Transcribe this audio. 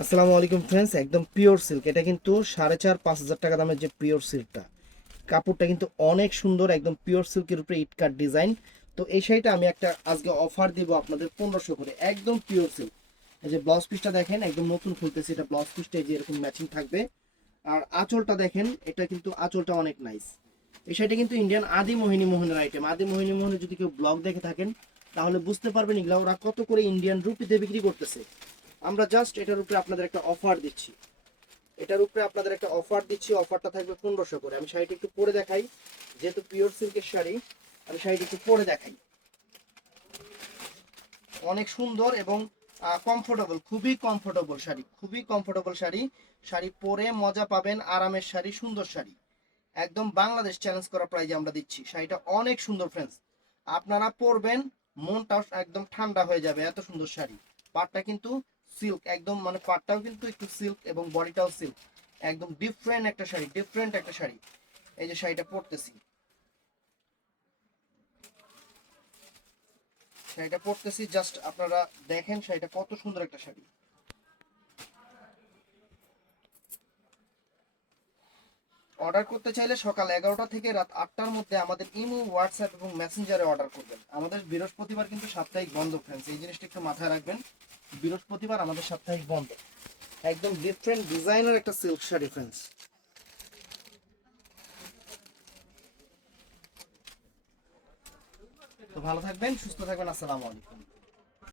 আসসালামু আলাইকুম ফ্রেন্ডস, একদম পিওর সিল্ক। এটা কিন্তু 4,500-5,000 টাকা দামের যে পিওর সিল্কটা, কাপড়টা কিন্তু অনেক সুন্দর, একদম পিওর সিল্কের উপরে ইট কাট ডিজাইন। তো এই শাড়িটা আমি একটা আজকে অফার দিব আপনাদের 1500 করে, একদম পিওর সিল্ক। এই যে ব্লাউজ পিসটা দেখেন, একদম নতুন খুলতেছে। এটা ব্লাউজ পিসটা যে এরকম ম্যাচিং থাকবে। আর আঁচলটা দেখেন, এটা কিন্তু আঁচলটা অনেক নাইস। এই শাড়িটা কিন্তু ইন্ডিয়ান আদি মোহিনী মোহনের আইটেম। আদি মোহিনী মোহনের যদি কেউ ব্লগ দেখে থাকেন তাহলে বুঝতে পারবেন এগুলা ওরা কত করে ইন্ডিয়ান রুপিতে বিক্রি করতেছে। আমরা জাস্ট এটার উপরে আপনাদের একটা অফার দিচ্ছি। অফারটা থাকবে 1500 করে। আমি শাড়িটা একটু পরে দেখাই, যেহেতু পিওর সিল্কের শাড়ি। আমি শাড়িটা একটু পরে দেখাই। অনেক সুন্দর এবং কমফোর্টেবল, খুবই কমফোর্টেবল শাড়ি, খুবই কমফোর্টেবল শাড়ি। শাড়ি পরে মজা পাবেন, আরামের শাড়ি, সুন্দর শাড়ি। একদম বাংলাদেশ চ্যালেঞ্জ করা প্রাইজে আমরা দিচ্ছি। শাড়িটা অনেক সুন্দর ফ্রেন্ডস, আপনারা পরবেন মনটাও একদম ঠান্ডা হয়ে যাবে, এত সুন্দর শাড়ি। পাটটা কিন্তু সিল্ক, একদম মানে পাটটাও কিন্তু একটু সিল্ক এবং বডিটাও সিল্ক। একদম ডিফারেন্ট একটা শাড়ি, ডিফারেন্ট একটা শাড়ি। এই যে শাড়িটা পরতেছি, জাস্ট আপনারা দেখেন শাড়িটা কত সুন্দর একটা শাড়ি। অর্ডার করতে চাইলে সকাল 11টা থেকে রাত 8টার মধ্যে আমাদের ইমো, হোয়াটসঅ্যাপ এবং মেসেঞ্জারে অর্ডার করবেন। আমাদের বৃহস্পতিবার কিন্তু সাপ্তাহিক বন্ধ ফ্রেন্ডস, এই জিনিসটা একটু মাথায় রাখবেন। বৃহস্পতিবার আমাদের সাপ্তাহিক বন্ধ। একদম ডিফারেন্ট ডিজাইনার একটা সিল্ক শাড়ি ফ্রেন্ডস। তো ভালো থাকবেন, সুস্থ থাকবেন। আসসালামু আলাইকুম।